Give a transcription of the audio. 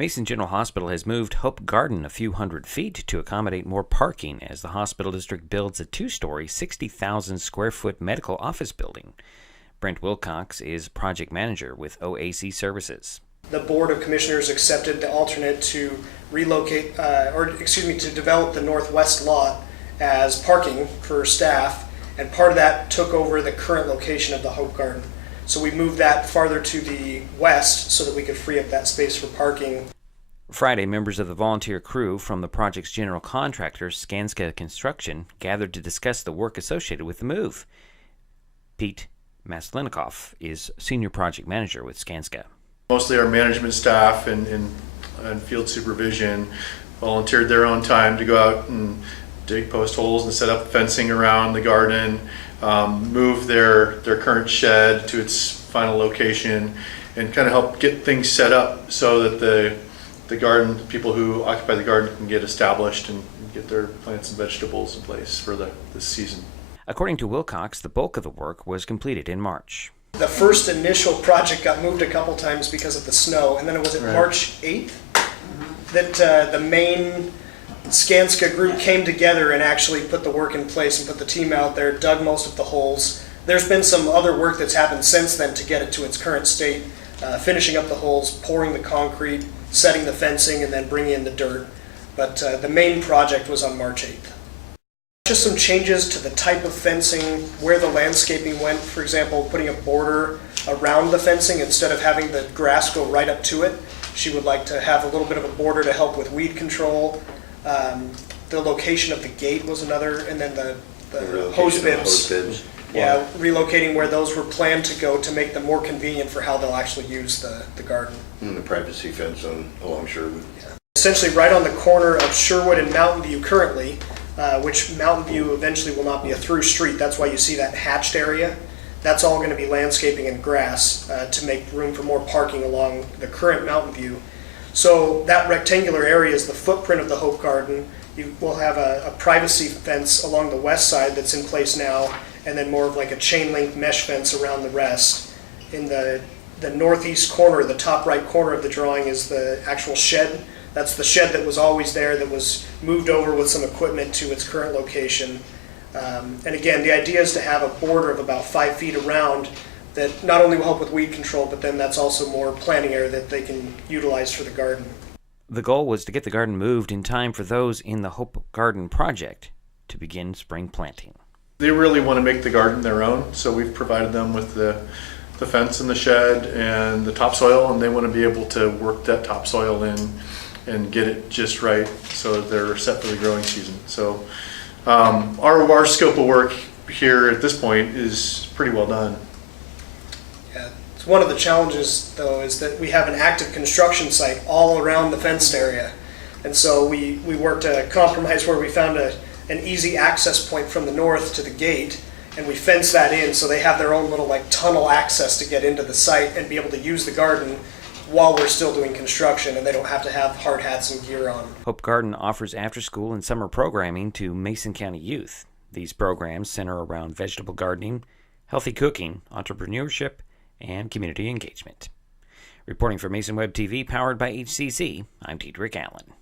Mason General Hospital has moved Hope Garden a few hundred feet to accommodate more parking as the hospital district builds a two-story, 60,000 square foot medical office building. Brent Wilcox is project manager with OAC Services. The Board of Commissioners accepted the alternate to to develop the northwest lot as parking for staff, and part of that took over the current location of the Hope Garden. So we moved that farther to the west so that we could free up that space for parking. Friday, members of the volunteer crew from the project's general contractor, Skanska Construction, gathered to discuss the work associated with the move. Pete Maslenikoff is senior project manager with Skanska. Mostly our management staff and field supervision volunteered their own time to go out and dig post holes and set up fencing around the garden, move their current shed to its final location, and kind of help get things set up so that the garden, people who occupy the garden, can get established and get their plants and vegetables in place for this season. According to Wilcox, the bulk of the work was completed in March. The first initial project got moved a couple times because of the snow, and then it was March 8th that the main Skanska group came together and actually put the work in place and put the team out there, dug most of the holes. There's been some other work that's happened since then to get it to its current state, finishing up the holes, pouring the concrete, setting the fencing, and then bringing in the dirt. But the main project was on March 8th. Just some changes to the type of fencing, where the landscaping went. For example, putting a border around the fencing instead of having the grass go right up to it. She would like to have a little bit of a border to help with weed control. The location of the gate was another, and then the hose bibs. Yeah, relocating where those were planned to go to make them more convenient for how they'll actually use the garden. And the privacy fence along Sherwood. Yeah. Essentially right on the corner of Sherwood and Mountain View currently, which Mountain View eventually will not be a through street. That's why you see that hatched area. That's all going to be landscaping and grass to make room for more parking along the current Mountain View. So that rectangular area is the footprint of the Hope Garden. You will have a privacy fence along the west side that's in place now, and then more of like a chain link mesh fence around the rest. In the northeast corner, the top right corner of the drawing, is the actual shed. That's the shed that was always there, that was moved over with some equipment to its current location. And again, the idea is to have a border of about 5 feet around that not only will help with weed control, but then that's also more planting area that they can utilize for the garden. The goal was to get the garden moved in time for those in the Hope Garden project to begin spring planting. They really want to make the garden their own, so we've provided them with the fence and the shed and the topsoil, and they want to be able to work that topsoil in and get it just right so that they're set for the growing season. So our scope of work here at this point is pretty well done. Yeah, it's one of the challenges though is that we have an active construction site all around the fenced area, and so we worked a compromise where we found an easy access point from the north to the gate, and we fenced that in so they have their own little like tunnel access to get into the site and be able to use the garden while we're still doing construction, and they don't have to have hard hats and gear on. Hope Garden offers after-school and summer programming to Mason County youth. These programs center around vegetable gardening, healthy cooking, entrepreneurship, and community engagement. Reporting for MasonWebTV, powered by HCC, I'm Dedrick Allan.